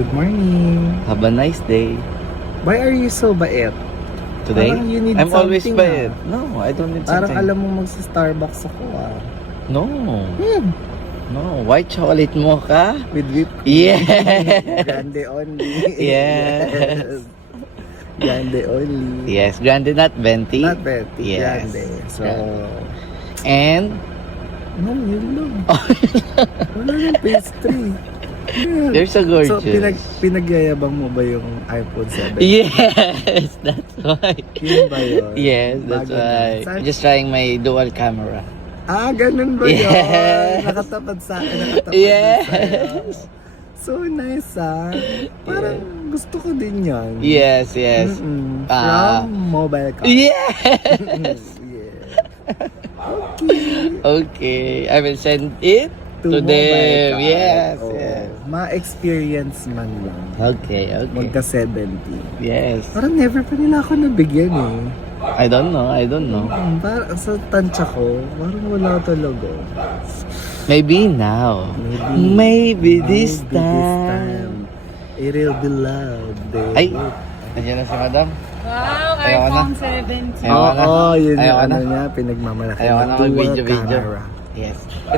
Good morning. Have a nice day. Why are you so bait? Today, Parang you need I'm always something, bad. No, I don't need Parang something. alam mo magsa-Starbucks ako No. Hmm. No. White chocolate mocha? With whipped Yes. Grande only. Yes. Grande only. Yes. Grande, not venti. Not Betty. Yes. Grande. So, And no, yun lang. Wala yung pastry. Yeah. they're so gorgeous. So, pinagyayabang mo ba yung iPhone 7? Yes, that's why. Yun ba yun? Yes, that's Bago na. why. Saan- Just trying my dual camera. Ganun ba yun? Yes. Nakatapat sa akin, nakatapat Yes. sa'yo. So nice Parang gusto ko din yan. Yes, yes. Mm-mm. Ah. From mobile car. Yes. Okay, I will send it to mobile them. car. Yes, Oo. yes. Ma-experience man lang. Okay, okay. Magka 70. Yes. Parang never pa nila ako nabigyan I don't know. Parang sa tansya ko, parang wala talaga. Maybe now. Maybe this time. It will be love, babe. Ay, nandiyan na si madam. Wow, Ayaw ka iPhone 17. Ayaw ka na. Oo, yun Ayaw yung ka na. niya, pinagmamalaki. Ayaw ka na Dual mag-video-video. camera. Yes. Ito